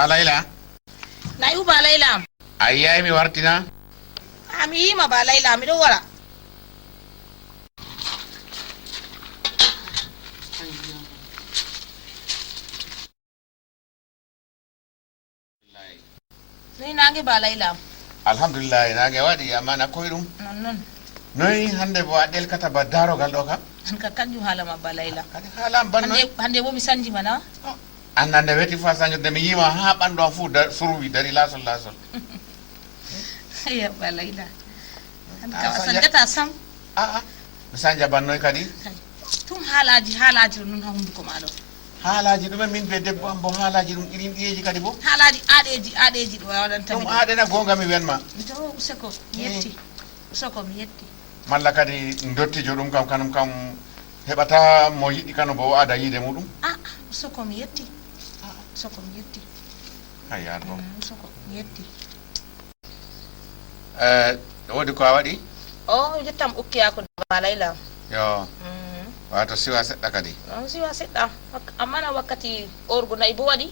Ba Laila. Na yi ba Laila. Ai yayi mi wartina? Ami yi ma ba Laila mi do wara. Ni nange ba Laila. Alhamdulillah nage wadi amma na koyrum. Non. Noy hande bo adel kata ba darogal do kam? An ka kanju hala ma ba Laila. Kadi halam banno. Hande bo mi sanji mana. Annande weti fa sanjurde mi yima ha bando fu surwi dari lasol. Ya ba Laila. An ka sanjata sam. Mi sanja bannoy kadi. Tum halaji nun ha hunduko ma do. Haalaji ɗume min be debbo am bo haalaji ɗum irin ɗiyeji kadi bo haalaji aɗeji ɗo waɗanta ɗum aɗena gonga mi wenma to usoko mi yetti malla kadi dottijo ɗum kam kanum kam heɓata mo yiɗi kano bo aada yiide muɗum usoko mi yetti hayar bo usoko mi yetti wodi ko a waɗi o jettam ukkiyako ba Laila yo wato siwa seɗɗa kadi siwa seɗɗa amma na wakkati orgo nayi bo waɗi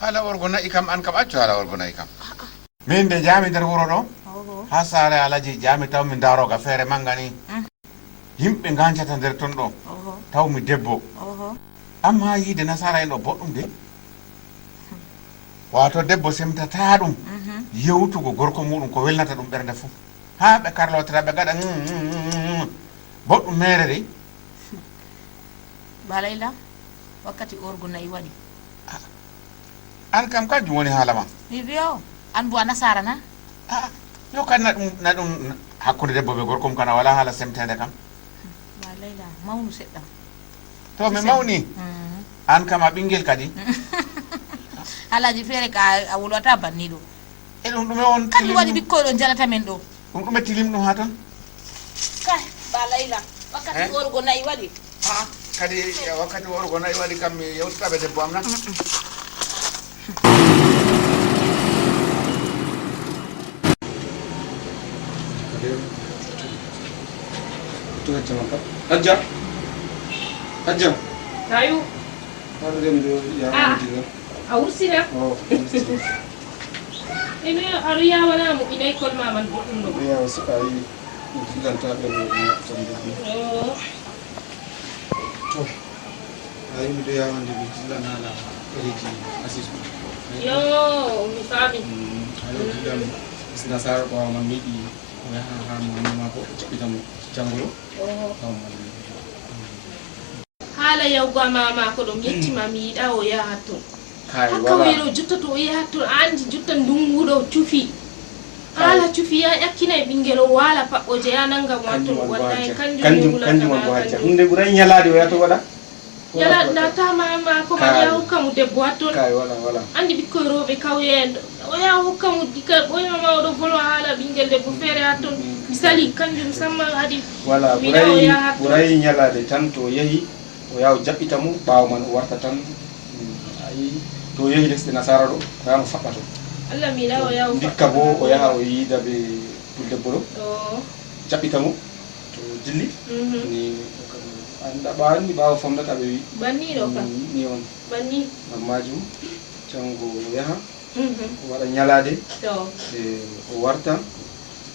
hala orgo nayi kam an kam accu hala orgo nayi kam min de jami nder wuro ɗo ha saare alaji jami taw mi daroga feere manga ni yimɓe gancata nder ton ɗo taw mi debbo amma yiide nasara en ɗo boɗɗum de wato debbo semtata ɗum yewtugo gorko muɗum ko welnata ɗum ɓernde fuu ha ɓe karlotira ɓe gaɗa boɗɗum mere de ba Laila wakkati orgo nayi waɗi an kam kanjum woni haala ma mi wiyo an bo a nasara na yo kadi na ɗum hakkude debbo ɓe gorko mum kana wala haala semtede kam ba Laila mawnu seɗɗa to mi mawni an kam a ɓinguel kadi haalaji feere ka a wolwata banni ɗo e ɗum ɗume on kanjum waɗi ɓikkoy ɗo janata men ɗo ɗum ɗume tilim ɗum ha ton kay ba Laila wakkati orgo nayi waɗi kadi wakkati orgo nayi waɗi kam mi yewtataɓe debbo am na Hajja Tayu har dem do ya diga a wursina ene aru yawana mo inay kol maman boɗɗum ɗo ya wasu ayi diganta be no tambe to ayi mi do ya wande bi dilana la reji asisu yo mi fami ayo dilam isna sar ko man midi ya ha ma ko bitam jangolo hala yawgo mama ko ɗum yettima mi yiɗa o yaha ton hakka wiɗo jutta to o yaha ton andi jutta ndunguɗo cufi hala cufi ya ƴakkina e ɓinguel o waala paɓɓoje ya nangam watton wallahi kanjum on bo hacca hunde ɓuray ñalade o yato waɗa yala nata mama ko man ya hokkamo debbo hatton kay wala andi ɓikkoye rewɓe kawye en o yaha hokkamo dika ɓoymama oɗo volo haala ɓinguel debbo feere hatton mi sali kanjum samma hadi wala ɓuray ñalade tan to yeehi o yaha jaɓɓita mo ɓaawo man o warta tan ayi to yeehi lesɗe nasara ɗo o yaha mo faɓɓato Allah mi yiɗa o yaha dikka bo o yaha o yiida ɓe puldebbo ɗo jaɓɓita mo to dilli ni ɓa anndi ɓaawo famɗata ɓe wi banniɗo kam ni on banni ngam majum janngo o yaha o waɗa ñalaade e o warta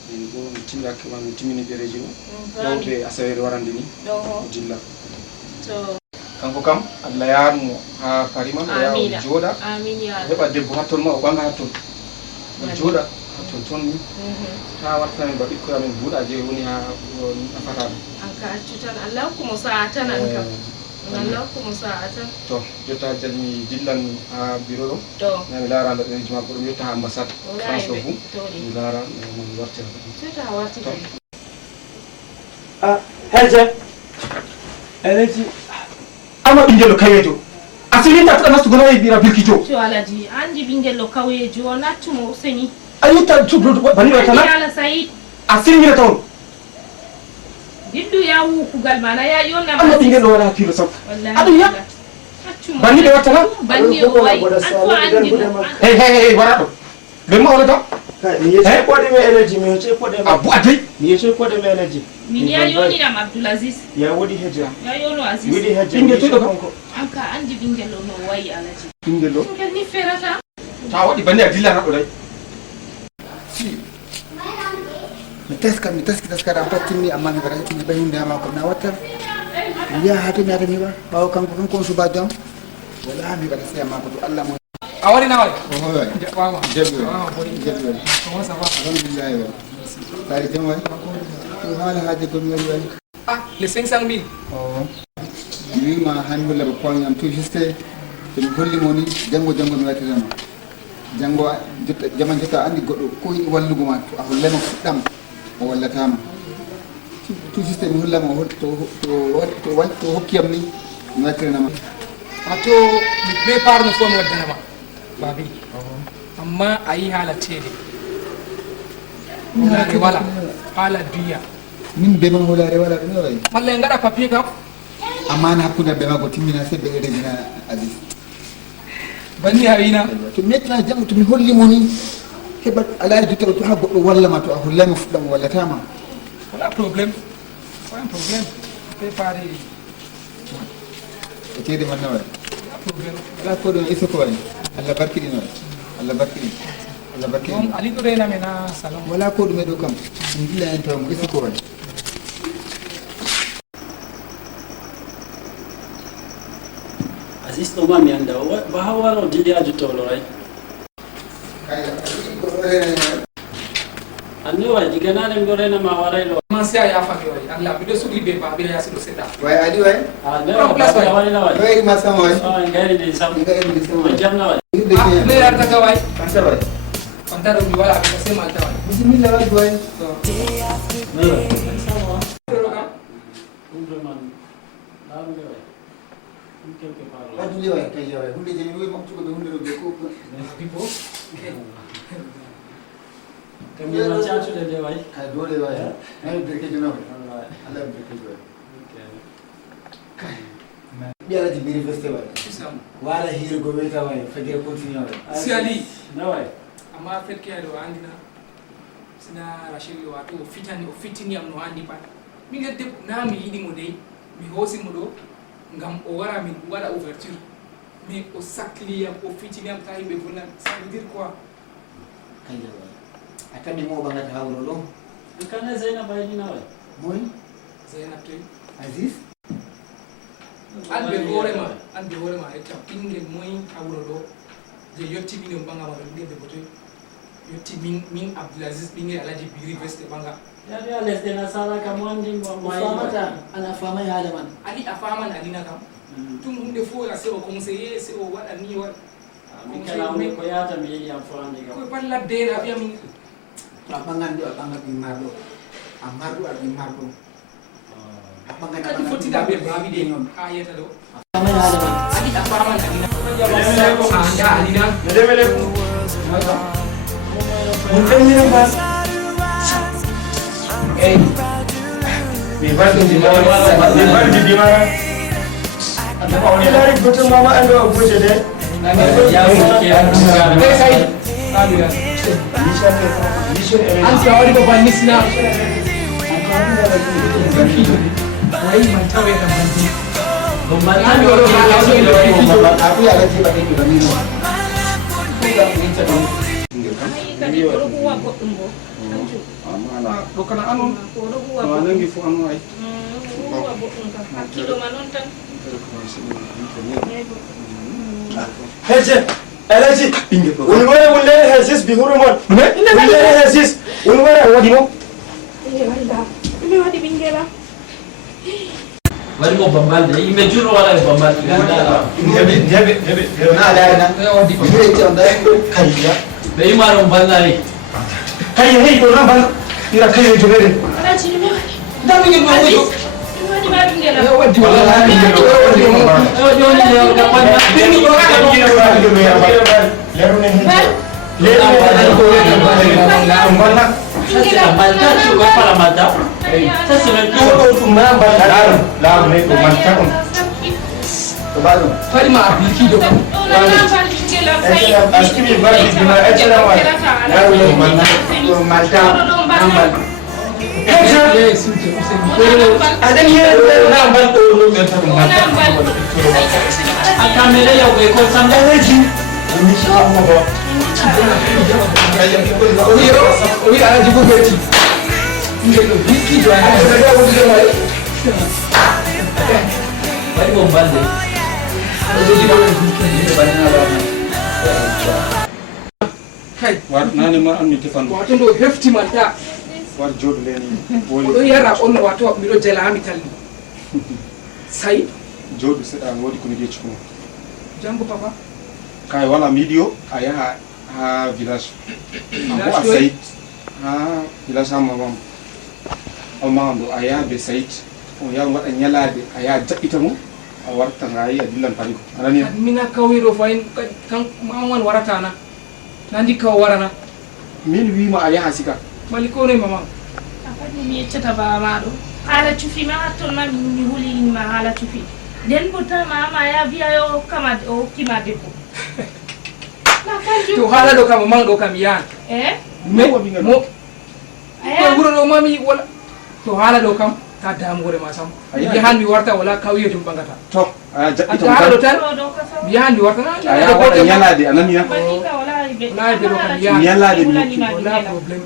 min ɗo mi timmaki man mi timmini ɗereji o ɗowɓe asawere warande ni o dilla kanko kam Allah yaarmo ha Karima o yaha o jooɗa o heɓa debbo hatton ma o ɓanga hatton o jooɗa hatton toon ni ta wartamen ba ɓikkoye amen buuɗaje woni ha nafata ɗum anka accu tan Allah hokkumo sa'a tan an kam Allah hokkumo sa'a tan to jotta jali mi dillan ha bureau ɗo mi laaranda ɗereji makko ɗum yetta ha ambassade France o fuu mi laara mi wartira seta wartira Hajja Alaji ama ɓinguel kawejo asiri ta fuɗa nastugo nayi ɓira birkijo to Alaji andi ɓinguel kawejo o nattumo o seni a yitta bani ɗo tana Yala Said asiri minata on diddu ya wukugal mana ya yonna amma ɓinguel ɗo wala hakkilo sam aɗum ya banni ɓe wattana banni o wayi an fo andi hey wara ɗo ɓe ma onata mi yeccei koɗeme énergie mi yeccei koɗeme a boatey mi yeccei koɗeme énergie min ya yoniɗam Abdoulaziz ya woɗi hejja ya yono Aziz woɗi hejja ɓinguel toyɗo kam ha anka andi bingel no wayi alaji ɓingel ɗo bingel ni ferata ta waɗi banni a dillanaɗo ɗay mi taskata am pattinmi amma mi waɗa hettinde ɓay hunde ama ko na watta mi wiya ha to mi ata mi heɓa ɓawa kanko on subajo am wala mi waɗa seya mako to Allah mo a wari na wari ohoy wama jebbi jebbi comment ça va alhamdulillahi wa tari jam way to haala haaje komi wari way ah les 500 000 mi wima hani holla ɓe poñam tout juste tomi hollimo ni janggo mi wattirama janggo jaman jotta andi goɗɗo ko yiɗi wallugo ma to a hollama fuɗɗam o wallatama tout juste mi hollama to hokkiyam ni mi wattiranama wato mi prépare no fo mi waddanama babi amma a yi haala ceede holare wala haala duya min be man holare wala ɗum way malla en gaɗa papier kam amma na hakkude be mago timmina se be redina adi banni a wina to metna jango to mi hollimo ni heɓa alaari jottaɓe to ha goɗɗo wallama to a hollama fuɗɗam wallatama wala probléme pas problème préparé e ceede man naway problème ala ko ɗum iso ko waɗi allah barkiɗin way allah barkiɗin allah barkiɗin donc ali ɗo rename na salon wala ko ɗume ɗo kam min dilla hen tawmo iso ko waɗi Aziz ɗo ma mi annda ba ha waro didi a juttolo ay anni way diga nane mi ɗo rena ma waray ɗo man si a yafake way allah miɗo suhli ɓe babira yasiɗo seɗɗa way adi way a warina way ɗo eri ma sama way gayri ndi sam ɗiga eri ndi sama way jamna way le yartata way anta way kontaɗo mi wala ɓe se malta way bisimilla way way addude way kay way hunde je mi wi maktugo ɓe hunde ɗo ɓe ko pipo kami ma catude de way kay dole way nayi berkejo nawa allah berkejo way kay ɓiyalaji biri feste way wala hiirgo weyta way fajira continue way si ali na way amma fetkeyaɗo o andina sina rachid o wato o fittini am no andi pat mingel debbo na mi yiɗimo dey mi hoosimo ɗo ngam o wara min waɗa ouverture mais o sakliyam o fittiniam ta yimɓe bonnan ça veut dire quoi kanjal way a tammi mo ɓagata ha wuro ɗo kane Zeynab baydina way moy zeynab toy Aziz anɓe hoorema hettam ɓinguel moy ha wuro ɗo je yetti min on ɓangama ɗo ɓinguel debbo toy yetti min Abdoulaziz ɓinguel alaji biri veste ɓanga yadi a lesɗe nasara kam wandi famata ana famay haala man ali a faman alina kam tum hunde fo a se o conseiller se o waɗa ni waɗa min kala hunde ko yata mi yiɗi am fo andi kam koye pat laddere a wiya min to a ɓangan ɗo a ɓanga ɓimmarɗo a marɗo a ɓimmarɗo a ɓangan kadi fottita ɓe bawi ɗe noon ha yiyata ɗo famay haala man ali a faman alina anda alina mun ɗemmina ba eyi mi baldidima ilaari goto mama ando o goje de an si a waɗi ko bannisna wayi man taweta manti kadi oɗo huwa goɗɗum bo amana ɗo kana anon oɗo huwa no a nangi fo anu ay huwa goɗɗum kam hakkilo ma noon tan heje eleji woni wona wulle hesis bi hurumon wulle hesis woni wona waɗi mo mi waɗi ɓinguela waɗi mo bambalde yimɓe juuro waɗa e bambalde ɓe yimano ballari kay hey ɗo na ban ira kay jogede alaji mi waɗi damigel ma mi waɗi ma ɓinguela waddi wala farima appliqué ɗo aɗen heɗo nambal ɗo ɗum ɓen tan mele ya ko ko sam Eleji. Inshallah ba. Owi ala jibo beti. Ngelo biki do ana da ko do mai. bari bom balde Eleji ba biki bani na ba. Kai war nani ma amni tefan wato ndo hefti man ta war jodu leni oɗo yara on wato miɗo jelami talni sai jodu seda ngodi ko ngi cikumo jango papa kai wala medio aya ha village ko asait ha village ha mamam o mamdo aya be sait o ya wada nyalade aya jabbita mo a warta ngayi a dillan paniko anani mina kawiro fayin kan maman warata na nandi kaw warana min wi ma aya hasika mali ko ne mama afadi mi yeccata baba maɗo haala cufi ma hatton ma mi hulinima haala cufi nden pourtant mama ya wiya yo kama o hokkima debbo na kanjum to haala ɗo kam manɗo kam yahan me mo ko wuro ɗo mami wala to haala ɗo kam ta damuwore ma sam yahan mi warta wala kawiye tum ɓagata to aya jabbita haala ɗo tan ɗo kasa mi yahan mi warta aya wada nyalade anani ya banika wala ɓe wala ɓe ɗo kam yahan nyalade mi wala probléme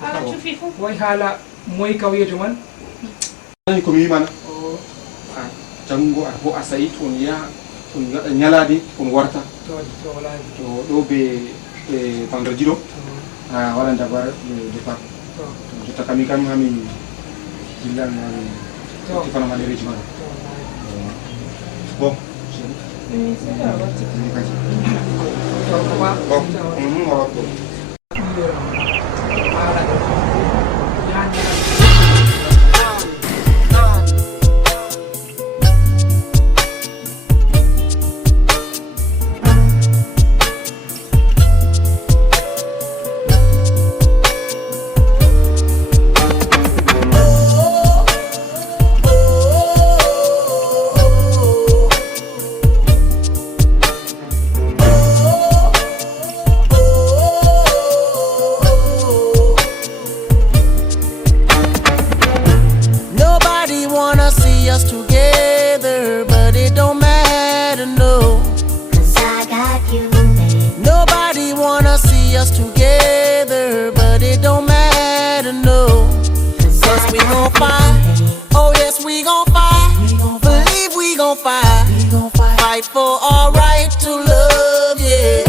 haala cufi fof way haala moy kawiyeto man anani ko mi mana jango a ho asait on ya on gada nyalade on warta to wala to do be vendredi do wala ndabar départ to jota kami kam hami dillan to ko fana mane reji mana bon to papa bon wala ko haala ɗo yahan Nobody wanna see us together, but it don't matter, no. 'Cause I got you, babe. Nobody wanna see us together, but it don't matter, no. 'Cause we gon' fight, oh yes we gon' fight. Believe we gon' fight, fight for our right to love, yeah.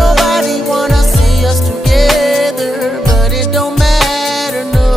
Nobody wanna see us together, but it don't matter, no.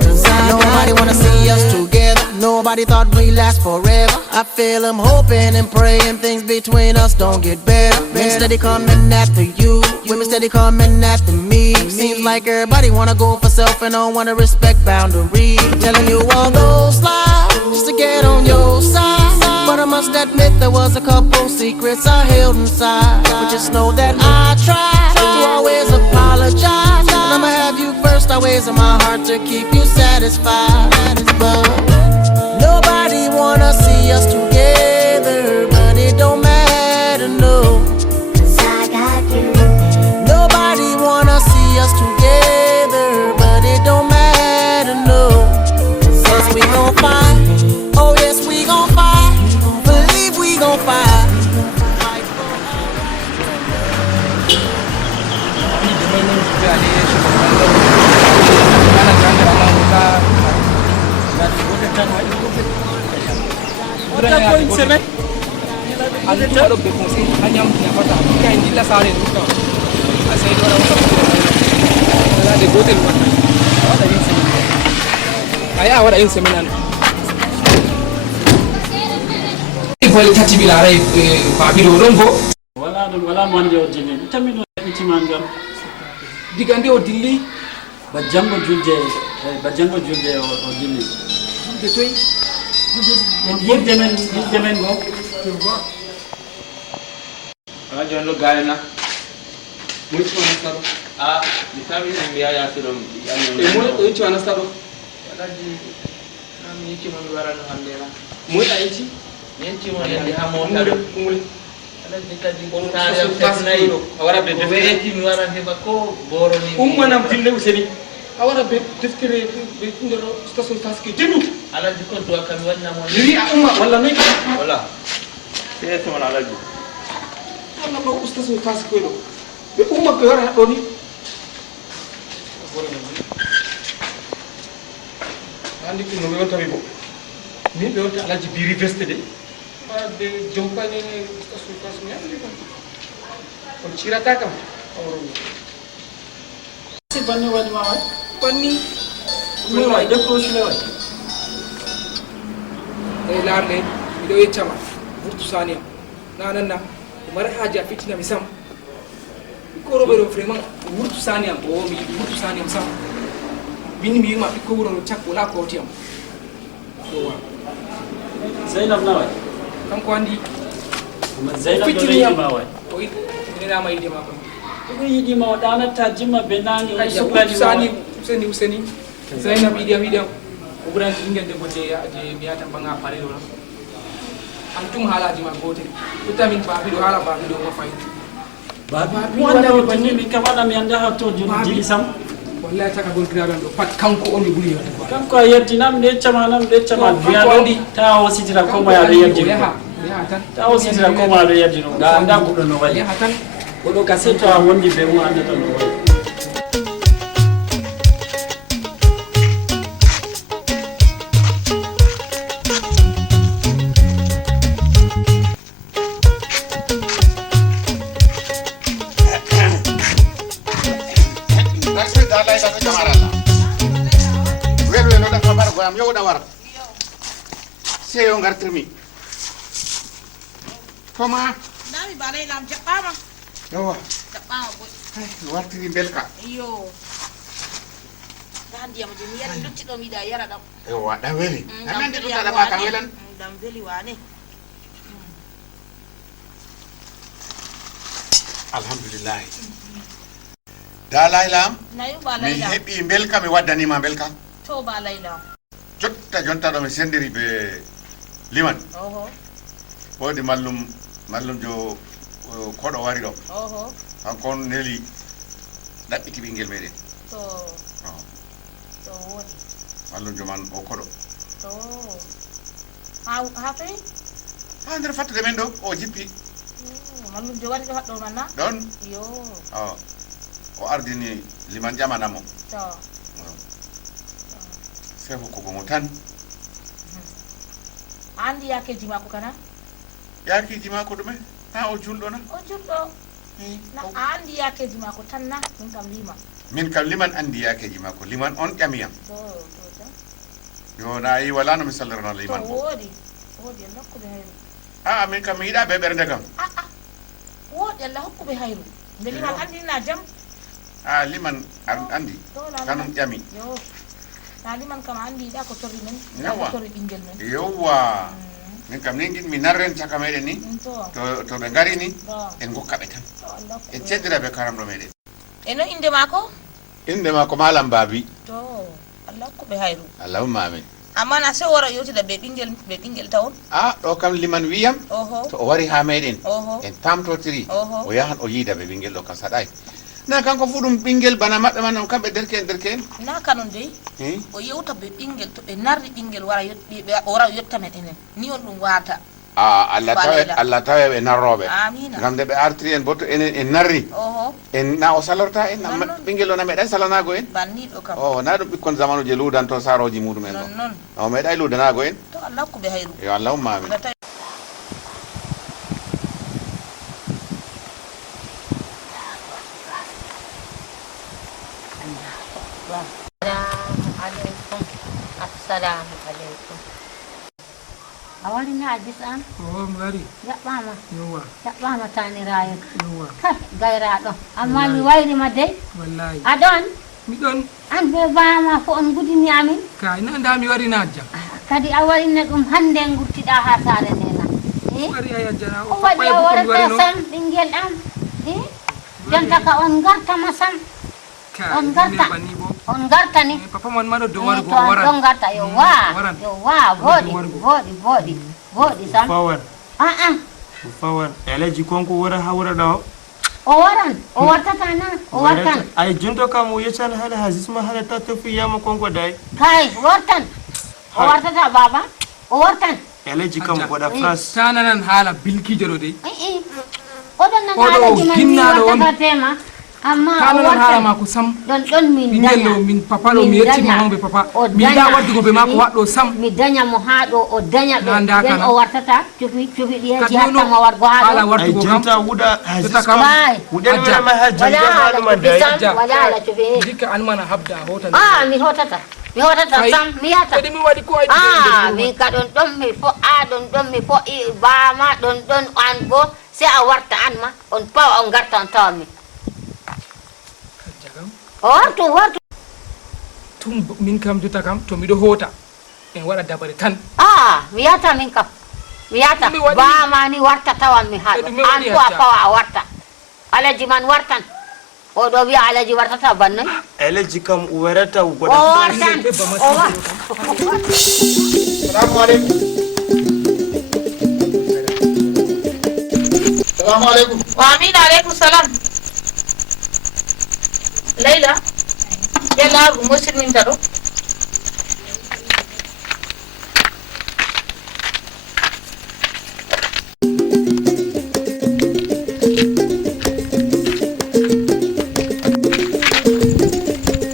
'Cause nobody wanna see us together. Nobody thought we'd last forever. I feel I'm hoping and praying things between us don't get better. Men steady coming after you, women steady coming after me. Seems like everybody wanna go for self and don't wanna respect boundaries. Telling you all those lies just to get on your side. But I must admit there was a couple secrets I held inside. But just know that I tried to always apologize. And I'ma have you first always in my heart to keep you satisfied. But nobody wanna see us together, but it don't matter, no. 'Cause I got you. Nobody wanna see us together, but it don't matter, no. 'Cause we gon' fight, oh yes we gon' fight. Believe we gon' fight. Fight for Aɗo ɓe conseil ha ñamdu ñafata ka en dilla sare ɗum taw a seydi waɗa waɗade gotel watta a waɗa une semaine aya a waɗa une semaine an fole tati bilaray babiɗo ɗon bo wala ɗum wala mo andi o jini tamino itima ngam diga nde o dilli ba jango julde o dilli de toy yirde men go Jondo galena. moytu anastaro Mi tawi mi yaya to dum e moytu anastaro Alaji mi yiki mo mi warano hande na. moyta eti Yenti mo yande ha mota do. umri Alaji kadi ko taare am tefnayi a wara be defti mi waran heba ko boro ni. ummanam dille useni a waɗa ɓe deftere ɓe ɗo station taski dinu Alaji ko do kam wanna mo. mi wi a umma walla noy Wala. Sesi man alaji. Allah ɗo usta so tasi koyɗo ɓe umma ɓe wara haɗɗo ni andi ɗum no ɓe wontami bo min ɓe wonta alaji biri veste de mbaɗde jompañene usta so tasi mi andi kon on cirata kam awro si banni wani ma way banni mi way décroche le way e larle miɗo yeccama burtu sani am nananna o mari haaji a fittinami sam ɓikko roɓe ɗo vraiment wurtu sani am o mi yiɗi wurtu sani am sam min mi wima ɓikko wuro no cakko wala koti am owa Zainab na way kanko andi Zainab do fittini am ma way o nenama yidde makko ko yiɗima o ɗanata jimma ɓe nangi o kayya sukkani wurtu sani useni Zainab yiɗi am o ɓurani ɓingel debbo je mi yata banga pare ɗo an tum haalaji ma gotel ƴettamin baabiɗo haala baabiɗo mo fayi babi wanda o banni mi kam waɗa mi anda ha to jili sam wallahi takagol giraɓe am ɗo pat kanko on mi ɓuuri yewtugo kanko a yettinam ɗeccama biyaɗo ta o sitira komo aɗo yeddino yaha tan ta o sitira komo aɗo yeddino ga anda goɗɗo no wayi yaha tan oɗo gase to a wondi ɓe mo andata no wayi am yow da war seyo ngartirmi koma Nami balai lam jaɓɓama. yowa Jaɓɓama boy. wartiri belka Iyo. Da ndiyam je mi yari lutti ɗo mi yiɗa yara ɗam. yowa ɗan weli Ɗam anandi veli ɗuɗaɗa am ma kam wane. welan Ɗam veli wane. alhamdulillahi da laylam Nayu mi balai lam. heɓi belka mi waddanima belka To balai lam. jotta jonta ɗo mi sendiri ɓe liman Oho. woodi mallum jo koɗo wari ɗo Oho. hanko on neli ɗaɓɓiti ɓinguel meɗen To. To wodi. mallumjo man o koɗo To. Ha fe? ha nder fattude men ɗo o jippi Mallum je wari ɗo haɗɗo man na? ɗon Yo. o ardini liman ƴamanamo To. sey hokkugo mo tan Andi yakeji mako kana? yakiji mako ɗume ha o julɗo na O julɗo. Na andi yakeji mako tan na min kam lima. min kam liman andi yakeji mako liman on ƴamiyam To tan. yo na yi wala no mi sallirano liman To bo wodi. Wodi Allah hokkuɓe hayru. a min kam mi yiɗa ɓe ɓernde kam Wodi Allah hokkuɓe hayru. Nde liman andi na jam. a liman andi To la kanum ƴami Yo. Na liman kam andi da ko torri men. Yawa. Ko torri ɓingel men. yowwa min kam ni giɗmi narren caka meɗen ni to ɓe ngari ni en gokka ɓe tan To Allah hokkuɓe. en ceddira ɓe karamɗo meɗen Eno inde mako? inde mako malam babi To Allah hokkuɓe hayru. allahumma amin Amma na sai wara yotida ɓe ɓingel tawon. a ɗo kam liman wiyam Oho. to o wari ha meɗen Oho. en tamtotiri Oho. o yahan o yiida ɓe ɓinguel ɗo kam saɗay na kanko fu ɗum ɓinguel bana maɓɓe man on kamɓe derke en Na kanon dei. O yewta ɓe ɓingel to ɓe narri ɓingel wara o wara yotta men enen. Ni on ɗum wata. Allah tawe ɓe narroɓe Amina. gam de ɓe artiri en botto enen en narri Oho. en na o salorta en Non. ɓinguel o na meeɗay salanago en Banniɗo kam. o na ɗum ɓikkon zamanu je ludanto saroji muɗumen ɗo Non. o meeɗay ludanago en To Allah hokkuɓe hayru. yo allahumma amin Gata Assalamu alaikum. Awali na hadis an? Oh, mi wari. Jaɓɓama. Yowwa. Jaɓɓama tani rayuka. Yowwa. Gairaɗo. Amma mi wayri ma dey. Wallahi. Aɗon? Miɗon. An be bama fo on gudini amin. Kay na nda mi wari na ajja. Kadi a warinne ɗum hande gurtiɗa ha sare ndena. Wari ay ajjana O waɗi a warata sam ɓinguel am. Jonta ka on gartama sam. On garta. On garta ni. Papa man maɗo dow wargo To waran. on garta yo wa voɗi sam. Fawar. Fawar. Eleji konko wara ha wara ɗo. O waran. O wartata na. O wartan. Ay junto kam o yeccani hala hasisma hala ta tofi yama konko day. Kay wartan. O wartata baba. O wartan. eleji kam waɗa france tananan haala bilkijo ɗo de oɗon nan Oɗo haalaji man mi ginnaɗo on. wattata tema amma o tananan haala wartan mako sam ɗon min ɓingel daña ɗo min papa ɗo mi Min yettima daña. mamo ɓe papa O mi yiɗa daña. waddugo ɓe mako waɗɗo sam mi daña mo ha ɗo o daña ɓe Na ndaka nden na. o wartata cufi ɗiyeji Kadi hattamo wargo ha haala ɗo ay wartugo kam jenta wuɗa Jota kam. Bay. wuɗen Ajja. wenama ha wala janja haala maluma cufi day sam wala haala cufi dikka an mana habda hota mi hotata Fay. sam mi yata kadi mi waɗi ko ayɗi min ka ɗon ɗon mi fo'a ɗon mi fo'i bama ɗon an bo se a warta an ma on pawa on garta on tawa min o wartu tum min kam jotta kam to miɗo hota en waɗa dabare tan mi yata min kam mi yata Mi waɗi- bama ni warta tawan mi ha ɗo Kadi mi an waɗi ko a hacca. pawa a warta alaji man wartan oɗo wiya alaji wartata bannoy eleji kam werata o waɗa wartan o war salamu aleykum salamu aleykum wa amin aleykum salam Layla yalagu musidminta ɗo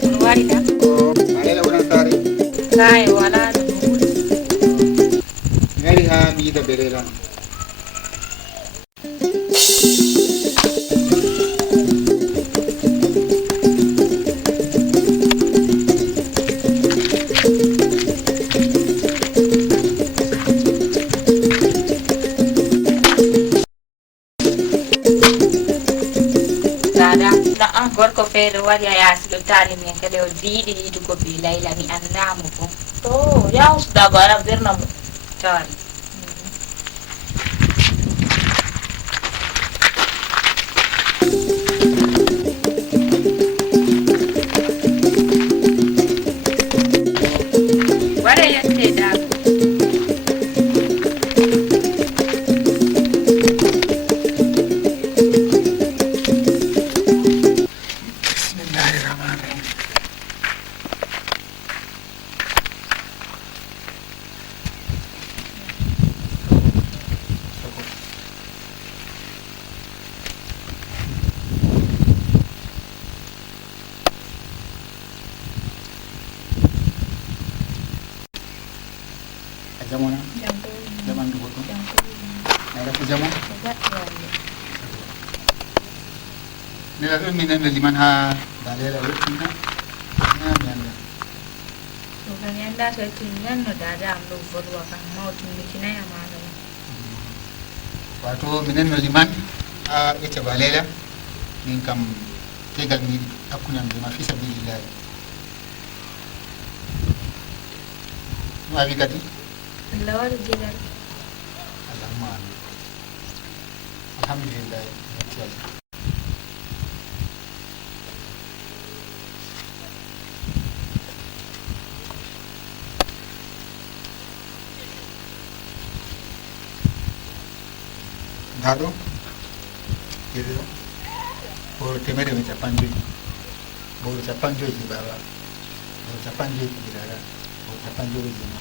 on warita alela wonan saare kay wala mi ari ha mi yiida berelan dada na'am gorko feere wari a yaasi ɗo taali min kadi o biiɗi yiidugo bi Layla mi anndaamo bo to ya usdago ara berna mo tawani waɗa yette dago bismillahi rahmani rahim a jamona jamandu goɗɗum naɗa ko jamo nela ɗon mi nanda liman ha balela wettina na mi anda mi annda to timmiyanno dada am ɗo volwa kam ma o timmitinaya maɗa wato mi nanno liman ha ƴecca balela min kam tegal mi yiɗi hakkunam be ma fi sabilillahi no a wi kadi Allah waɗi jegal allahumma amin alhamdulillahi metti allah nda ɗo iri ɗo boro temere mi capan joyi boro capan joyi ji baba boro capan joyi ji dada boro capan joyi ji ma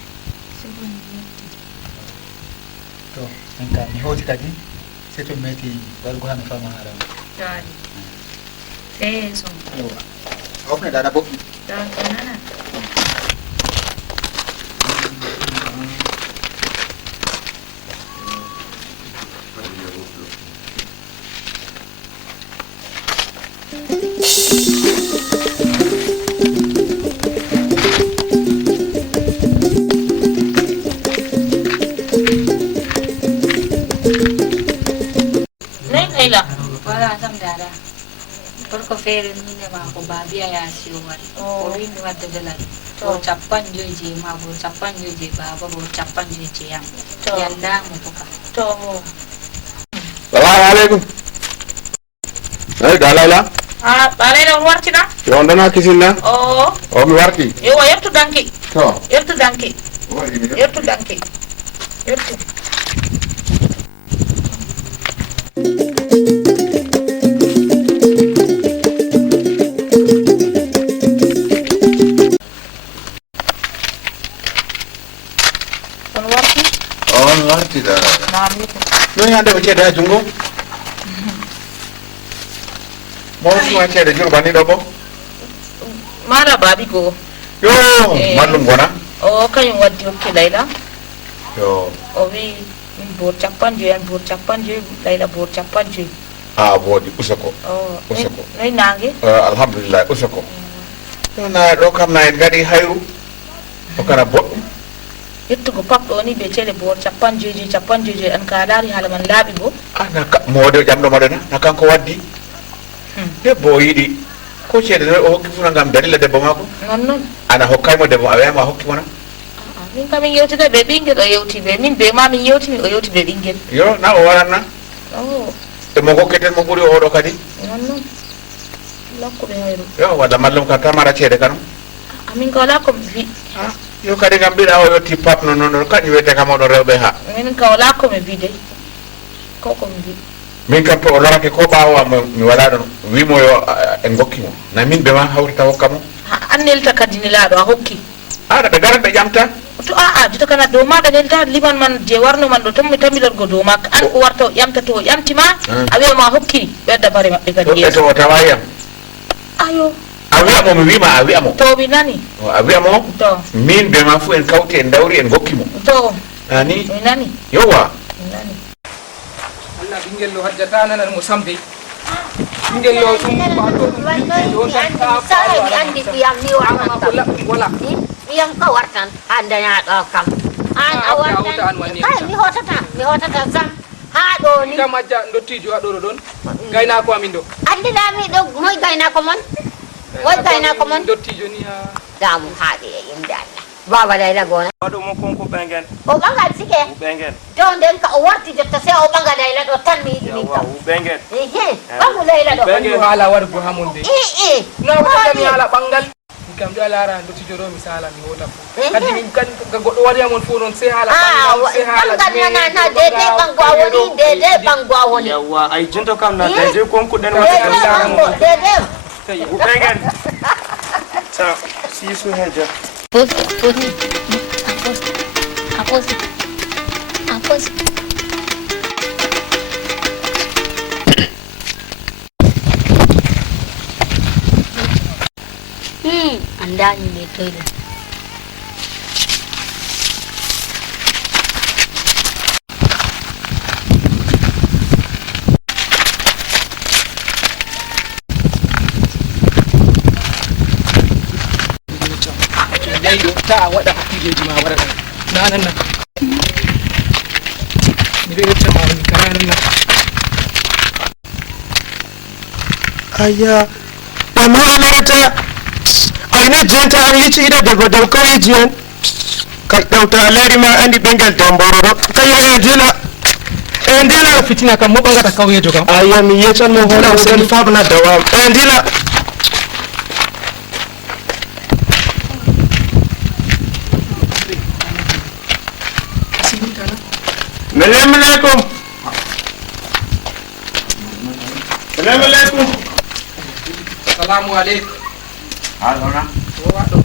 to en ka mi hoti kadi se to mi meti wargo ha mi fama harama tawani sai son yawa a hofna dada boɓɓi tawani ko nana Nay Layla wala sam dada gorko feere minde mako babiya yaasi o wari o wi mi wadda dalal o capan joyi je ma bo capan joyi je baba bo capan joyi je yam yandamo bo kam to salamu aleykum eyi da Layla Layla on wartina yo dana kisinna o mi warti yo yettudanke to yettudanke waɗimi ɗo yettudanke yettu on warti Nami ko. No yande o cede ha jungo. Mo tuma cede jurba ni do bo. Mara babi ko. Yo, mallum gona. O kayum waddi hokke Layla. Yo. O wi min bor capanjo yan bor capanjo Layla bor capanjo. Ah bodi usako. Usako. Nay nange. Alhamdulillah usako. Yo na do kam na en gadi hayru. O kana boddum. Yettugo pak ɗo ni ɓe cele bor capanjoji an ka laari haala man laaɓi bo ana moode jamɗo maɗana na kanko waddi debbo o yiɗi ko ceede no o hokki funa ngam dalila debbo maako nonnoon ana hokkaymo debbo a wiyama hokki mona min kam min yewtida ɓe ɓinguel o yewti ɓe min ɓe ma min yewtimi o yewti ɓe ɓinguel yo na o waranna e mo hokketen mo ɓuuri oɗo kadi nonnoon lakkuɓe hayru yo walla mallum kam tamara ceede kanum amin ka wala komi wi yo kadi kam mbiɗa o yetti papno noon ɗon kañum wiyete kam oɗon rewɓe ha min ka wala komi wi de ko komi wi min kam to o lorake ko ɓawowa mi waɗa ɗon wimo yo en gokkimo na min ɓe ma hawrita hokka mo an nelta kadi nelaɗo a hokki aɗa ɓe garat ɓe ƴamta to juta kana dow maɗa nelta liman man je warno man ɗo tan mi tamilorgo dow makka an ko warta o ƴamta to o ƴamtima a wiyama hokki ɓedda bare maɓɓe kadi e to o tawayiyam ayo a wiyamo mi wima a wiyamo to mi nani a wiyamo to min be ma fu en kawti en dawri en gokkimo to ani mi nani yowa mi nani Allah ɓingel lo hajjata nanan mo samde ɓingel lo ɗum bato andi ɓiyam ni wala ɓiyam ka wartan ha dañaɗo kam an a wartan kay mi hotata sam ha ɗo ni kam ajja dottijo waɗoɗo ɗon gaynako amin ɗo andinami ɗo moy gaynako mon moy gaynako mon dottijo ni ha damu haaɗi e yimde Allah baba Layla gona waɗo mo konko ɓengen o ɓangal sike ɓengen to nden ka o warti jotta se o ɓanga Layla ɗo tan mi yiɗi min kam ɓengen ɓangu Layla ɗo ɓengen haala wargo hamon de no mi haala ɓangal mi kam ɗo lara dottijo ɗo mi sala mi wota fo kadi min kadi goɗɗo waɗi amon fo noon se haala ɓangal nana dede ɓangu a woni dede ɓangu a woni yawwa ay jinto kam na dede konko ɗen waɗa dede ɓengen sa sisu heja Apos. Andani ne toilet. yayyo ta waɗa hakkileji ma waɗa nanan nan mi ɗo yettama woni ka nanan nan aya amma alarata aina jenta an yici ida daga daukar jiyan ka dauta alari ma andi bengal tambororo kai endila fitina kam mo ɓangata kawyejo kam aya mi yecanno hola sen fabna dawam endila Assalamualaikum. Assalamualaikum. Assalamualaikum. Halo na. Waɗo.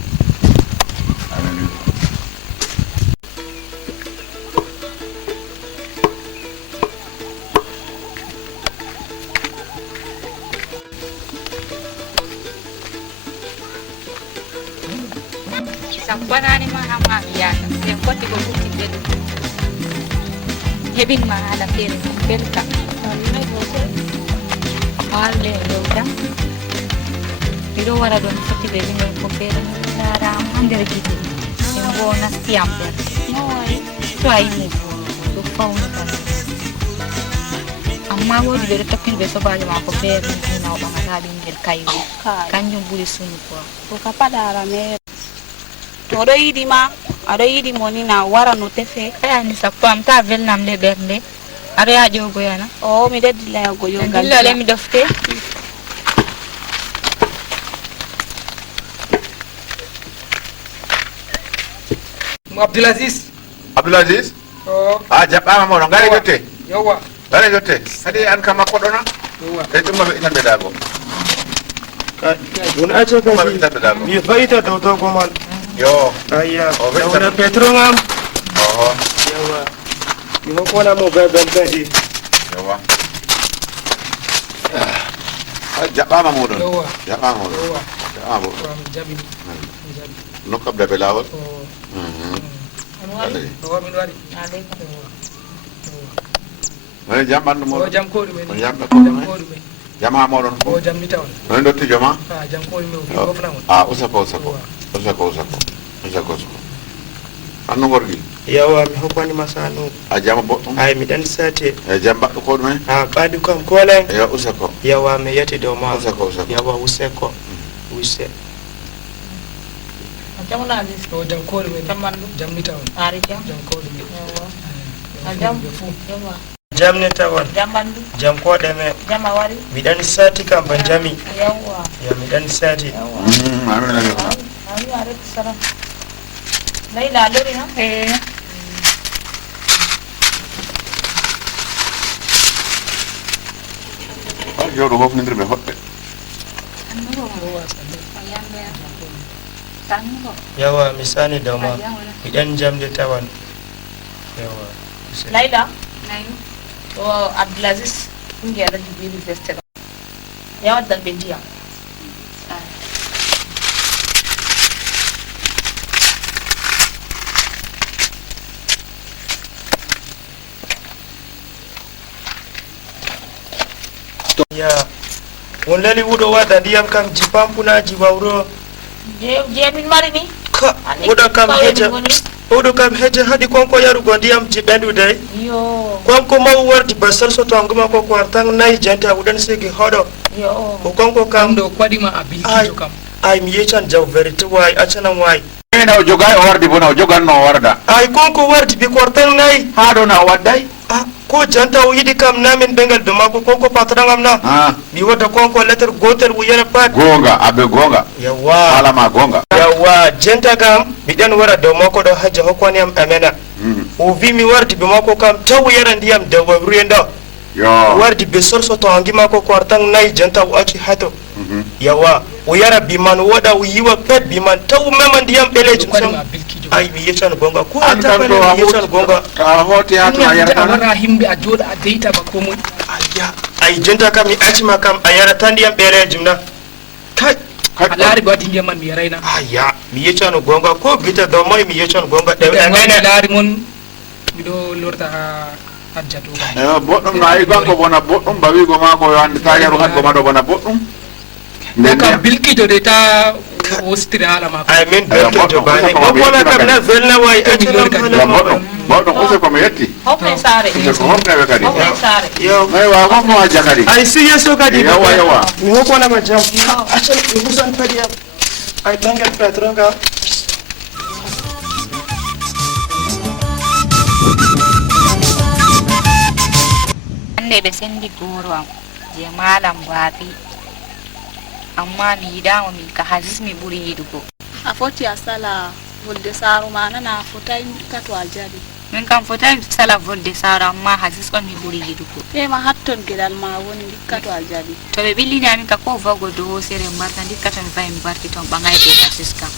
Sampanani mahama yata sen foti ko futti bedu hebin ma ala fere belka halle yewta ido wara don foti be min ko fere nara andere gidi en wona stiam ber to ay ni do fauna amma wodi be tokki be sobajo ma ko fere ni na o bangata bingel kaywo kanjum buri sunu ko ka padara me to ɗo yiɗi ma aɗo yiɗi mo ni na wara no tefe ayani sappo am ta velnam le ɓernde aɗo yaha ƴogoyana o mi deddila yago yogal dillole mi dofte mo Abdoulaziz a jaɓɓama moɗo ngari jotte yowa ngari jotte kadi an kam makko ɗona e ɗum maɓe itanɓe dago woni acce kasi mi fayita dow to gomal yo aya wona pétrol am oho yawa mi hokona mo gadi yawa jaɓɓama moɗon jaɓɓama moɗon jaɓɓama moɗon nokka ɓe lawol woni jam ɓandu moɗon jam koɗu men jam koɗu men jam ha moɗon o jam ni tawon woni dottijo ma jam koɗu men o fi gofnamon usako annu gorgui yawa mi hokkanima sanu a jama boɗɗum ay miɗen sate e jam baɗɗo koɗu men ha ɓaɗi kam kolen yo usako yawa mi yeti dow ma usako yawa useko use jamna alis o jam koɗu men jam ni tawon ari jam koɗu men jam yawa jam ne tawon jam bandu jam koɗe me jam a wari miɗen sati kam ban jami yawa ya miɗen sati amin aleykum salam Layla lori na yo ɗo hofnidirɓe hoɗɓe yawa mi sani dawma miɗen jamde tawan yawa Layla o Abdulaziz ingi alaji bibi veste yawa dalɓe ndiyam ya on lali wuɗo waɗa ndiyam kam jipampunaji wawro je min mari ni ka wuɗo kam heja oɗo kam heja haɗi konko yarugo ndiyam jiɓendude yo konko maw wardi basal so tonguma ko kwartan nayi janta wuɗan sigi hoɗo yo ko konko kam ɗo kwaɗima a bilkijo kam ay mi yecan jaw vérité way accanan way ena o jogay o wardi bona o joganno o warda ay konko wardi bi kwartan nayi ha ɗo na o wadday ko janta o yiɗi kam namin ɓengal do makko konko patron am na mi wadda konko lettre gotel wuyere pat gonga abe gonga yawa alama gonga yawa jenta kam miɗen wara dow makko ɗo hajja hokkoni am amena o wi mi wardi be makko kam taw wuyere ndiyam dow wawruye ɗo wardi be sorso to angi makko kwartan nayi janta o acci hato yawa o yara biman woɗa o yiwa pet biman taw mema ndiyam ɓelejum sam ay mi yeccano gonga ko tapane mi yeccano gonga a hoti hato a yarata wara himɓe a jooɗa a deyta ba ko moƴƴi aya ay jenta kam mi accima kam a yarata ndiyam ɓelejum na kay a laari ɓe waddi ndiyam man mi yarayna aya mi yeccano gonga ko gita dow moye mi yeccano gonga ɗeɓe laari mon miɗo lorta ha hajja to boɗɗum no ayi gonko bona boɗɗum bawigo mako yo ande ta yaru hadgo ma ɗo bona boɗɗum kam bilkijo de ta wostiri haala mako ay min bilkijo bani o bona kam na velna way boɗɗum use komi yetti hofne saare use ko hofneɓe kadi hofne saare yo may wa hofno hajja kadi ay si yesso kadi yawa mi hokkonama jam accan mi husan kadi am ay ɓengel patron kam hande ɓe sendi goro am je malam baabi amma mi yiɗama min ka hasis mi ɓuuri yiɗugo a foti a sala volde saaro ma nana a fotai dikka to a jaɓi min kam fotai sala volde saaro amma hasis on mi ɓuuri yiɗugo tema hatton geɗal ma woni dikka to a jaɓi to ɓe ɓillini amin ka ko vago dow hosere mbarta dikka to mi fayi mi barti ton ɓagay be hasis kam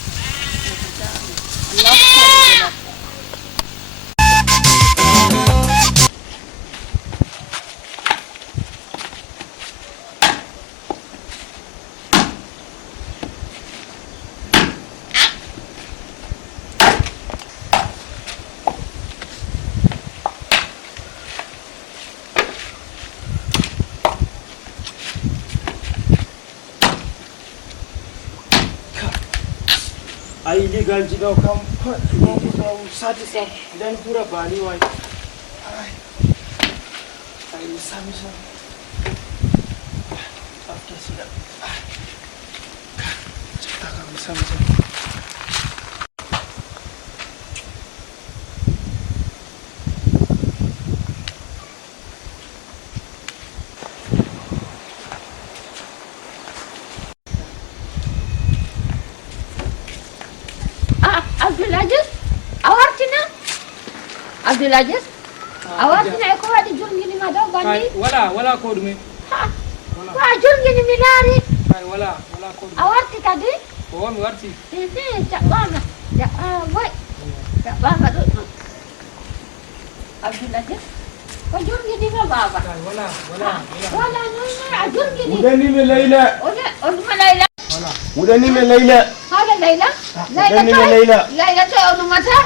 ay ligalji ɗo kam sati sam nden ɓura bani way ay sami sam afta siɗa jetta kam sami sam Abdulaziz awartina Abdulaziz awartina ko waɗi jurgini ma ɗo gandi wala ko ɗume wa jurgini mi laari wala ko ɗume a warti kadi o mi warti jaɓɓama boy jaɓɓama ɗuɗɗum Abdullah je. Ajur gidi na baba. Wala. Wala na ajur gidi. Udani me Laila. Oduma Laila. Udani me Laila. Hada Laila. Udani me Laila. Laila to oduma ta.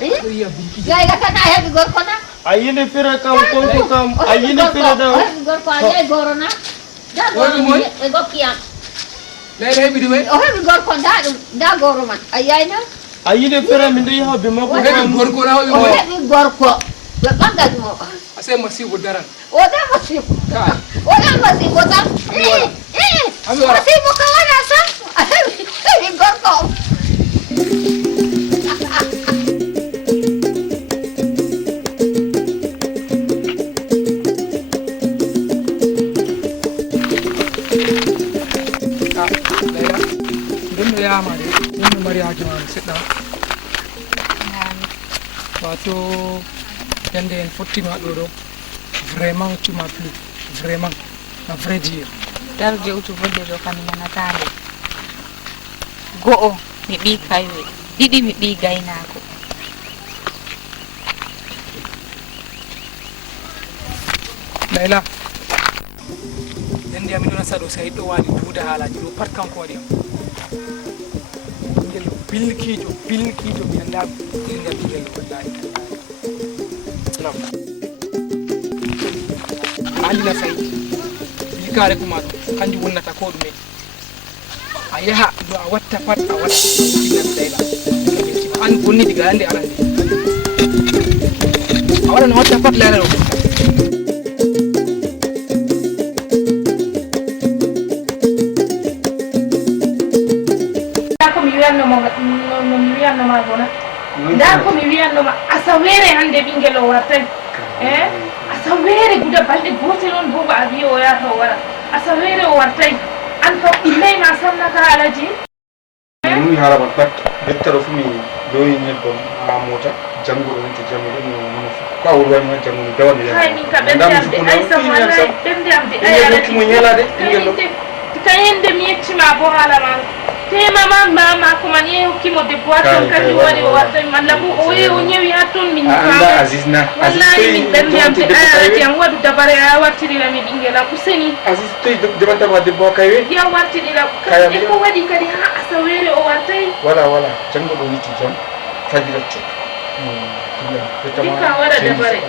Laila ka na hebi gor kona. Ayine fira kam konko kam. Ayine fira da. Gor ko ay gorona. Da moy? Go kiam. Laila hebi dume? O hebi gor ko da goro man. Ayayna. Ayine fira min do yaha be mako. Hebi gor ko na O hebi gor ko. Be banga mo. Ase masibo daran. Oda masibo. Oda masibo ta. Masibo ka wala sa. Hebi gor ko. Mari ajuan sedda wato yande en fottima ɗo vraiment tu m'as plu vraiment à vrai dire darde utu bolde ɗo kam nanatande go'o mi ɓi kaywe ɗiɗi mi ɓi gaynako Laila yande amin ɗo nasa ɗo sayid ɗo waɗi duuda haalaji ɗo pat kanko waɗi am bilkijo mi anda ɓingal ɓingel wallahi salam andina sayid bilkare ko maɗum kanjum wonnata ko ɗume a yaha no a watta pat a watta ɓingal Laila an bonni diga hande arande a waɗa no watta pat Laila ɗo nda ko mi wiyannoma asawere hande ɓingel o wartay asawere guda balɗe gotel on bo ba wi o yata o wara asawere o wartay an kam ɓillayma samnaka alaji mi haalama pat jottaɗo fu mi loyi ñebbam ha mota jannguɗo nte jamma ɗo no ko a wurwani ma janngo mi dawande hay min ka ɓerde amde ay sam wallahi ɓerde amde ayrokkimo ñalade ka yende mi yettima bo haalama tema mama ko man yehi hokkimo debbo ha ton kadi waɗi o warta malla bo o yehi o ñewi ha ton min wallahi min ɓernde am te ayalati am waɗu dabare a wartirira mi ɓinguel am useni Aziz toyi jabantama debbo ha kaywe ya wartirira e ko waɗi kadi ha asawere o wartay wala janngoɗo yitti jam fajira cuk ɗika waɗa dabare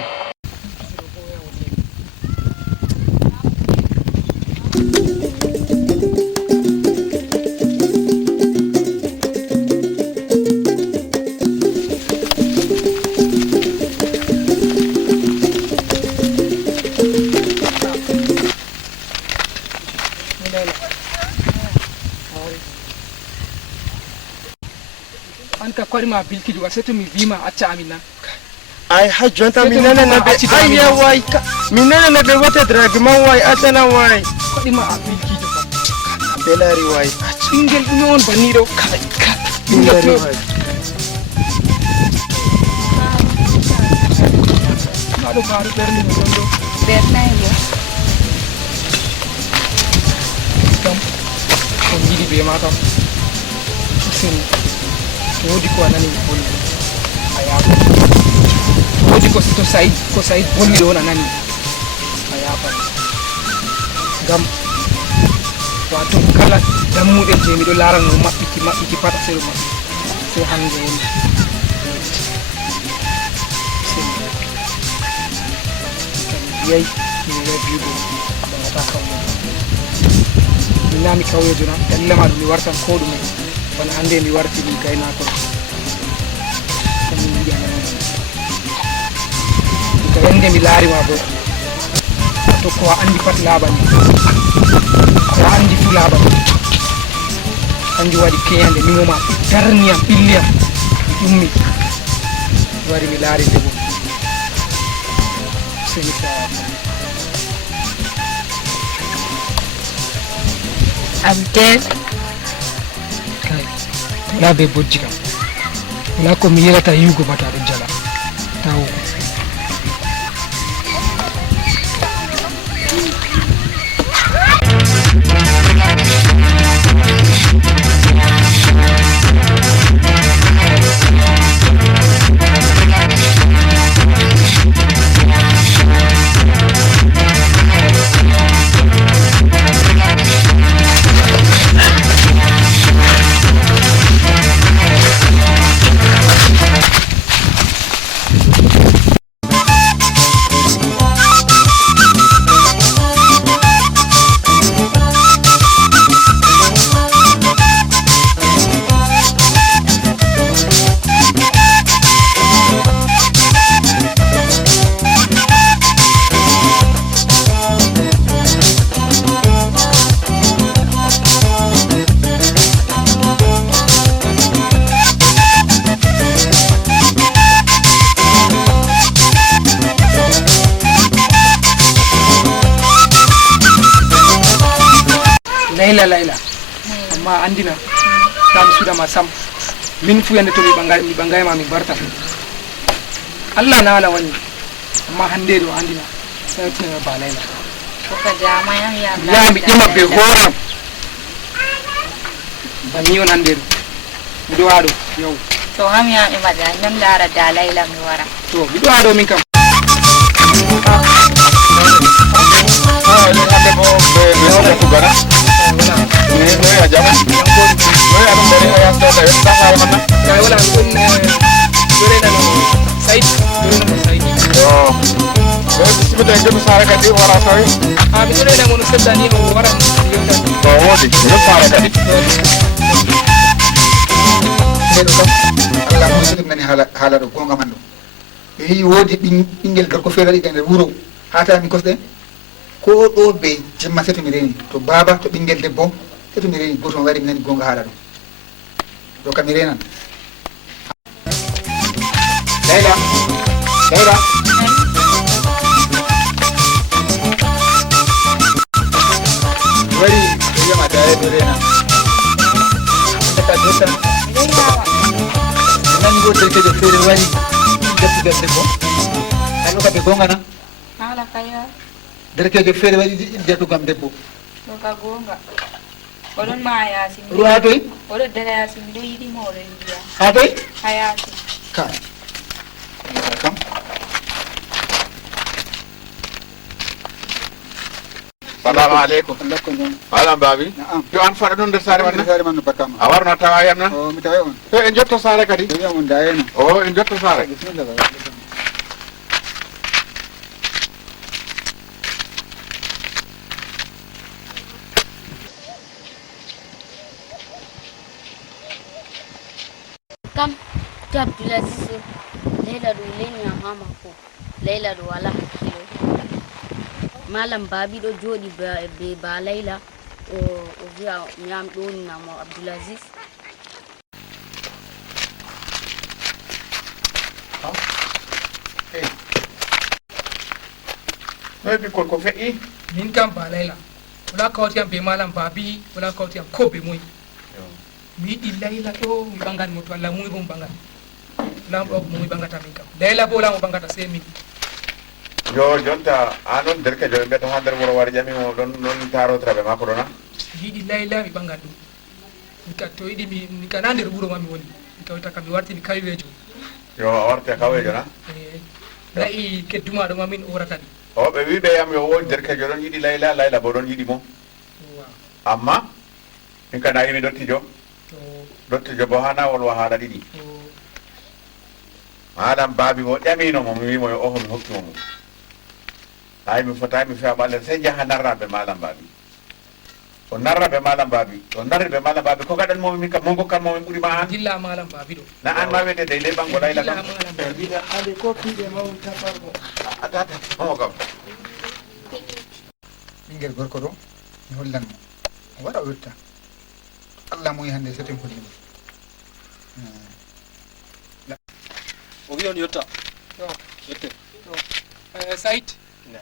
anka korima bilkijo aseto mi vima acca amina ay hajjonta min nanana ɓe ayya way min nanana ɓe wata dragi man way acana way koɗima a bilkijo kam belari way ɓingel ɗume on banniɗo belari way maɗo baaru ɓernde mi ɗon ɗo ɓernayo kam on yiɗi ɓe ma kam useni wodi ko anani bolli a yafa wodi ko sayid bolli ɗo on anani a yafa ngam wato kala dammuɗe je miɗo larano maɓɓiti pat seɗo maɓɓi se hande woni yey mi reviugo ɗonata kawye mi nami kawyejo na ellema ɗum mi wartan ko ɗume bana hande mi warti mi gaynako komi yiɗi anani ka yande mi laarima bo to ko a andi pat laaɓani ko a andi fu laaɓani kanjum waɗi keyande mimoma darniyam ɓilliyam mi ummi mi wari mi laari debo seni fawa Abdel wala be bojji kam wala ko mi yirata yiwgo bata ɗo jala taw Laila amma andina kam suda ma sam min fu yande to mi bangay ma mi barta Allah na ala wani amma hande do andina sai tuna ba Laila ko ka jama ya mi dima be horam bani on hande mi do ado yow to ham ya e maga nyam dara da Laila mi wara to mi do ado min kam haala ɗo gonga man ɗo yehi woodi ɓinguel gorko feere ɗiɗa nder wuuro hatami kosɗe ko ɗo be jemma seto mi reni to baba to ɓinguel debbo seto mi reni goto wari mi nani gonga haala ɗo ɗo kam mi renan Laila wari ɓe wiyama daye mi rena eka jotta nani go derkejo feere wari deftugal debbo ay ɗo kam ɓe gongana hala kaya derkejo feere waɗi jettugam debbo to ka gonga oɗon ma yasi ru ha toy oɗo dara yasi miɗo yiɗimo oɗo yiya ha toy ha yasi ka kam Salamu alaikum. Malam babi. Yo an fara ɗum nder sare man sare man no bakkama a warno tawa yam na o mi tawa on to en jotto sare kadi wi on dayeno o en jotto sare bismillah kam to Abdulaziz Laila ɗo leni am ha mako Laila ɗo wala hakkilo malam babi ɗo joɗi be ba Laila o wiya mi am ɗoninamo Abdulaziz noy ɓikkol ko feƴƴi min kam ba Laila wala kawtiyam be malam babi wala kawtiyam ko be moy mi yiɗi Laila ɗo mi ɓangan mo to Allah muyi bo mi ɓangan wala ɗo mo mi ɓangata min kam Laila bo wala mo ɓangata sey min yo jonta anon derkejo ɓe mbiyata ha nder wuuro wari ƴamimo ɗon non tarotiraɓe makko ɗona mi yiɗi Laila mi ɓangan ɗum min ka to yiɗi min ka na nder wuuro ma mi woni min kawta kam mi wartini kawiwejo yo a warti kawejo na nayi keddumaɗo ma min orata ɗi o ɓe wiɓe yam yo woni derkejo ɗon yiɗi Laila bo ɗon yiɗi mo amma min kana yimi dottijo bo hana wolwa haala ɗiɗi maɗam baabi mo ƴaminomo mi wimo yo oho mi hokkimo mo ay mi fotayi mi fewa ɓallen sey jaha narraɓe malam baabi o narraɓe malam baabi o narriɓe malam baabi ko gaɗan momi min kam mo gokkan momin ɓuurima an dilla malam baabi ɗo na an ma wiyete dey ley ɓango Laila kam hade ko piɗe mawum tafargo atata omo kam ɓinguel gorko ɗo mi hollanmo o waɗa o wirta Allah muyi hande seto mi hollimo o wi on yotta yette Said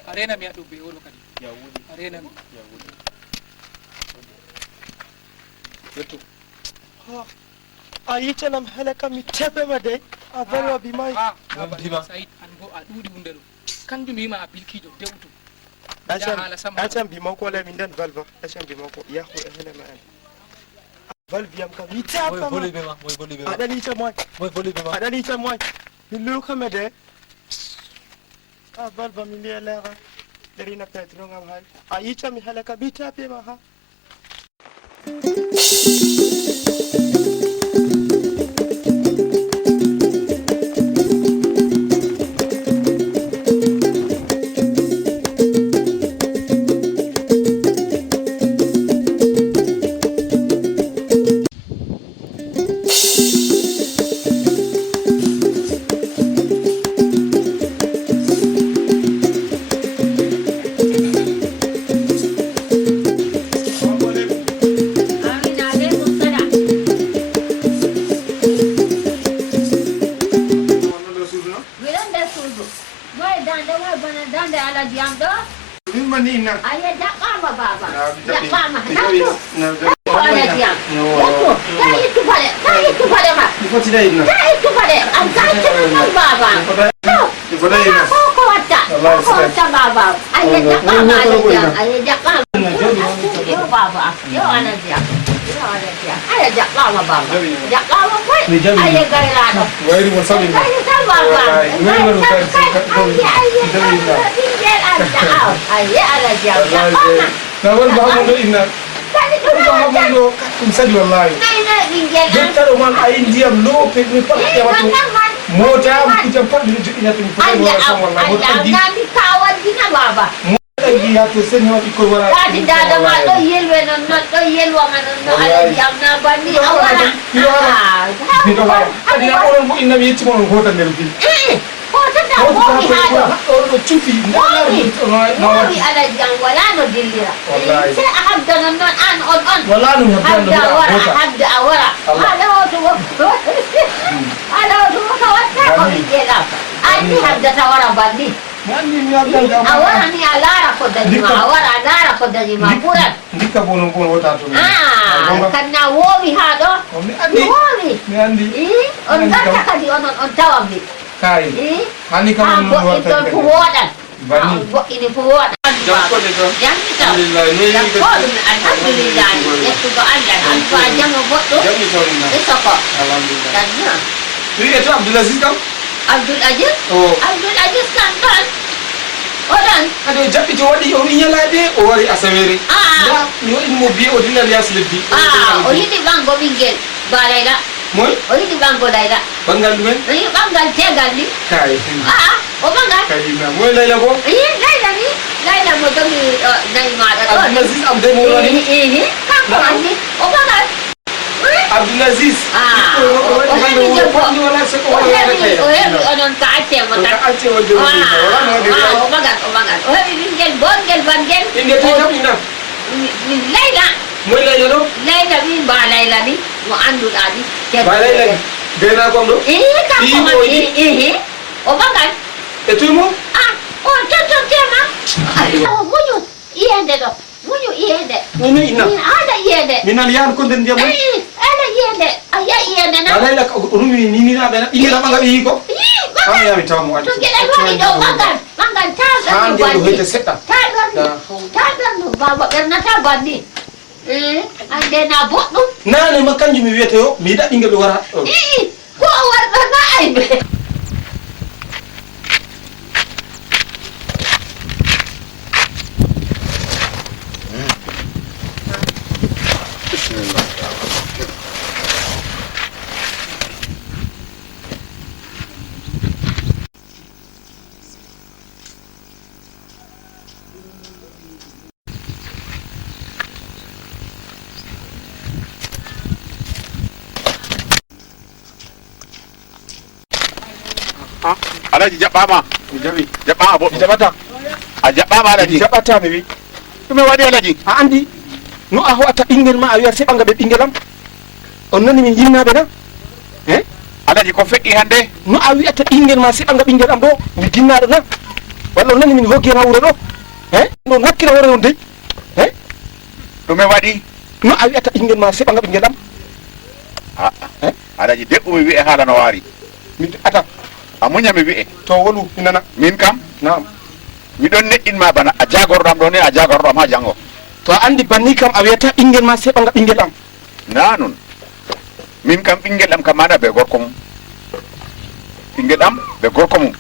arena mi haɗo be wolo kadi yawuɗi arena mi yawuɗi yetto a yittanam hele kam mi tefema de a velwa bimay dima Said an bo a ɗuuɗi hunde ɗo kanjum mi wima a bilkijo dewtu ɗacam bima ko le min nden valva ɗacam bima ko yahu e helema en val biyam kam mi tefema aɗan yita moy aɗan yita moy mi lukame de a valva mi mbiya leera ɗerina petrogam hay a yittami hele kam mi tefema ha Aye, that sama baba. Tapi- Ya mama. tapi- Itu ada dia. Itu. Saya itu pada. Saya itu pada mak. Ipo tidak ina. Saya itu pada. Angkat sama baba. Ipo tidak ina. Kok waca. Kok waca baba. Ayah jak mama ada dia. Ayah jak mama. Yo baba. Yo ada dia. Yo ada dia. Ayah jak mama baba. Jak mama pun. Ayah gaya lado. Wairi mo sabi. Saya sama baba. Wairi mo sabi. Ayah ada dia. Na wal bahamundo ina. Wal bahamundo sadi wallahi. Jotta do man ay ndiyam lope mi pat yamatu. Mota am kutam pat mi jogi na tumi futa wala sam wallahi. Mota di. Nanti kawan dina baba. Mota di hatu sen ho iko wala. Tadi dada mak lo yelwe non lo yelwa no ala jam na bandi awala. Nito ba? Adi na oron mo inna mi yetti mo hota nder bi. Kota da womi hado. Oron cufi. Womi ala jam wala no dillira. Se ahabda non an on. Wala no habda Habda wara habda awara. Ala wato. Ala wato kawata ko jela. Ani habda tawara bandi. Mani mi habda Awara ni alara ko dajima. Awara alara ko dajima purat. Ndika bono wota to. Karena womi hado. Womi. Mi andi. On gata kadi on tawam ni. Kai. Hani kamu Itu puwodan. Bani. Ini puwodan. Jakko de ko. Yang kita. Alhamdulillah. Jakko alhamdulillah. Ya tuga anda. Alfa aja ngobot tu. Jami tawina. Itu kok. Alhamdulillah. Dan ya. Ini itu Abdul Aziz kam? Abdul Aziz. Oh. Abdul Aziz kan. Odan. Ado jabi to wadi o nyalade o wari asawere. Da yo in mo bi o dinal yaslidi. O yidi bango bingel. Balaila. Moy? O yidi bango daila. Bangal dumen? O yidi bangal tegal ni. Kai. O bangal. Kai na. Moy Laila ko? Laila ni. Laila mo to ni dai ma da. Abdul Aziz am dai mo wani. Kan ko ani. O bangal. Abdul Aziz. O yidi jabo. Wala se ko wala kay. O yidi onon ka ace mo ta. Ace o de wala no de. O bangal. O yidi bingel bongel bangel. Inde to tam ina. Laila. Moy Laila do? Laila min ba Laila ni. Mo andul adi. Ba Laila. Dena ko do? Kan ko ani. O bangal. E tu mo? O to tema. O munyu iende do. Munyu iende. Munyu ina. Ada iende. Minal yan ko den diam. Ada iende. Aya iende na. Laila ko rumi ni na bena ingela manga bi ko. Am ya mi tamu adi. To gele wani do bangal. Bangal taga. An dia do hete seta. Taga. Taga no baba berna tabandi. Ande na botno. Nane makanju mi wiete yo mi da ingel wara. Ko warta na aybe. Alaji jaɓɓama jaɓi jaɓɓama bo jaɓata a jaɓɓama alaji jaɓata mi wi ɗume waɗi alaji a andi no a ho'ata ɓinguel ma a wiya seɓanga ɓe ɓinguel am on nani min yinnaɓe na e alaji ko feƴƴi hande no a wiyata ɓinguel ma seɓanga ɓinguel am ɗo mi ginnaɗo na walla on nani min hoggema wuuro ɗo e non hakkila wore on dey e ɗume waɗi no a wiyata ɓinguel ma seɓanga ɓinguel am alaji deɓɓumi wi'e haala no waari min ata a muña mi wi'e to wolu mi nana min kam nam miɗon neɗɗinma bana a jagorɗam ɗo ni a jagorɗam ha janggo to a andi banni kam a wiyata ɓinguel ma seɓanga ɓinguel am na non min kam ɓinguel am kam maɗa ɓe gorko mum ɓinguel am ɓe gorko mum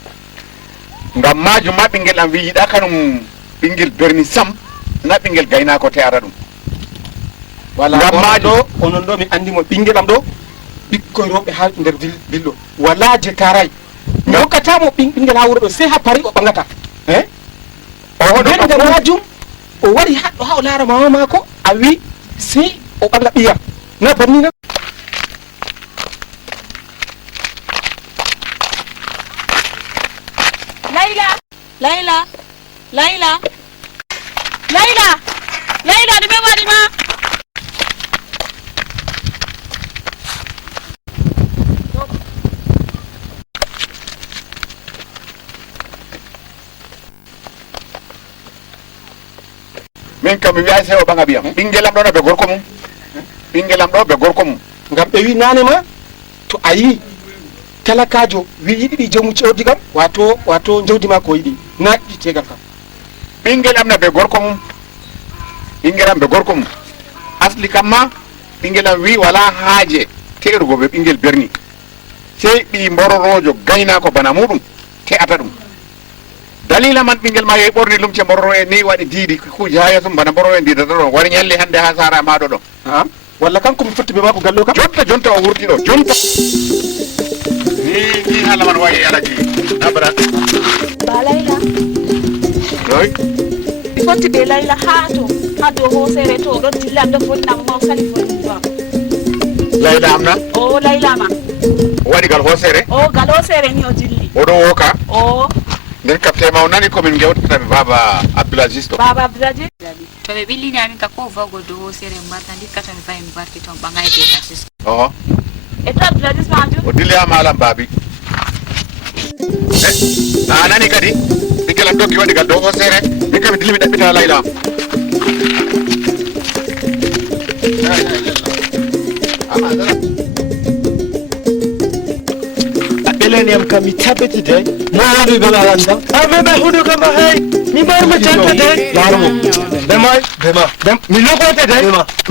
ngam majum ma ɓinguel am wi yiɗa kanum ɓinguel berni sam na ɓinguel gaynako te ara ɗum wala ngam majum ɗo onon ɗo mi andimo ɓinguel am ɗo ɓikkoye rewɓe ha nder dillo wala je taray mi hokkatamo ɓinguel ha wuuro ɗo sey ha pari o ɓagata e nden nder majum o wari haɗɗo ha o laara mama mako a wi sey o ɓaga ɓiyam na banni na Laila ɗume waɗi ma min kam mi wiya sewo ɓaŋa ɓiyam ɓingelam ɗo no ɓe gorko mum ɓingelam ɗo ɓe gorko mum ngam ɓe wi nane ma to a yi talakajo wi yiɗiɗi jomu cewdi kam wato jawdi ma ko yiɗi na ɗiɗi tegal kam ɓingelam no ɓe gorko mum ɓingelam ɓe gorko mum asli kam ma ɓingelam wi wala haaje terugo ɓe ɓingel berni sey ɓi mbororojo gaynako bana muɗum te'ata ɗum dalila man ɓingel ma yehi ɓorni lumce mbororo e ni waɗi diidi kuji ha yesum bana mbororo e didata ɗon wari ñalli hande ha sara maɗo ɗo walla kanko mi fotti ɓe mako gallo kam jonta o wurti ɗo jonta ni haala man wayi alaji abra ba layla oy mi fotti ɓe layla ha dow hosere to oɗon dilla ɗo fonnama ma o sali fonnima layla am na o layla ma o waɗi gal hosere o gal hosere ni o dilli oɗo woka o nden kaptema o nani komin gewtataɓe baba abdoulasis to baba abdoulasis to ɓe ɓillini amin ka ko vago dow hosere mbarta dikkata mi fayi mi barti toon ɓaŋay be asis oho e to abdoulasis majum o dilli ha malam baabi a nani kadi ɓingelam doggi waɗi gal dow hosere min kam mi dilli mi ɗaɓɓita layla ɓeleni am kam mi tabbiti de mo waɗi ɓe alanda ɓe huɗu kam hey mi mbarmo janta de yarumo ɓemay mi lokote de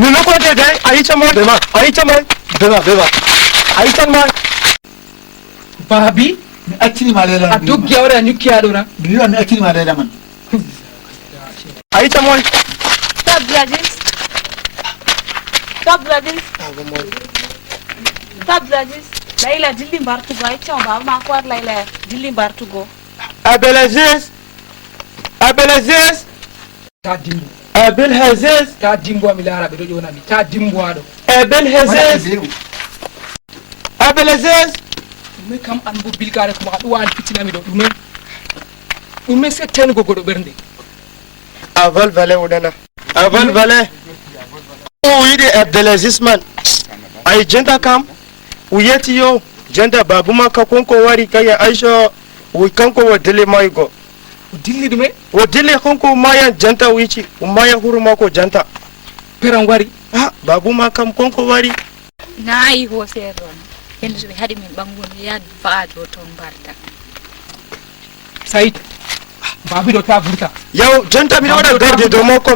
mi lokote de a yiccamoy a yiccamoy a yiccanmoy baabi mi accinima layla a doggi a waɗa a ñukki ha ɗo na mi wiwa mi accinima layla man a yiccamoy Abdoulasis layla dilli mbartugo a yeccamo baba mako war layla dilli mbartugo Abdoulasis ta dimbo Abdoulasis ta dimbo mi laara ɓe ɗo ƴonami ta dimbo ha ɗo Abdoulasis ɗume kam an bo bilgare kuma a ɗuwa an fittinami ɗo ɗume settenugo goɗo ɓernde aval vale wudana aval vale o yiɗi Abdoulasis man ay jenta kam o yeti yo jenta babu makka konko wari kaya aisha o kanko wo dili maygo o dilli ɗume o dilli konko mayan janta wici o maya huru mako janta peran wari babu makam konko wari na yi hosere ɗon yende so ɓe haɗi min ɓangude yaad fa'ajo toon mbarta sayid babi ɗo ta vurta yaw janta mi waɗa garde dow makko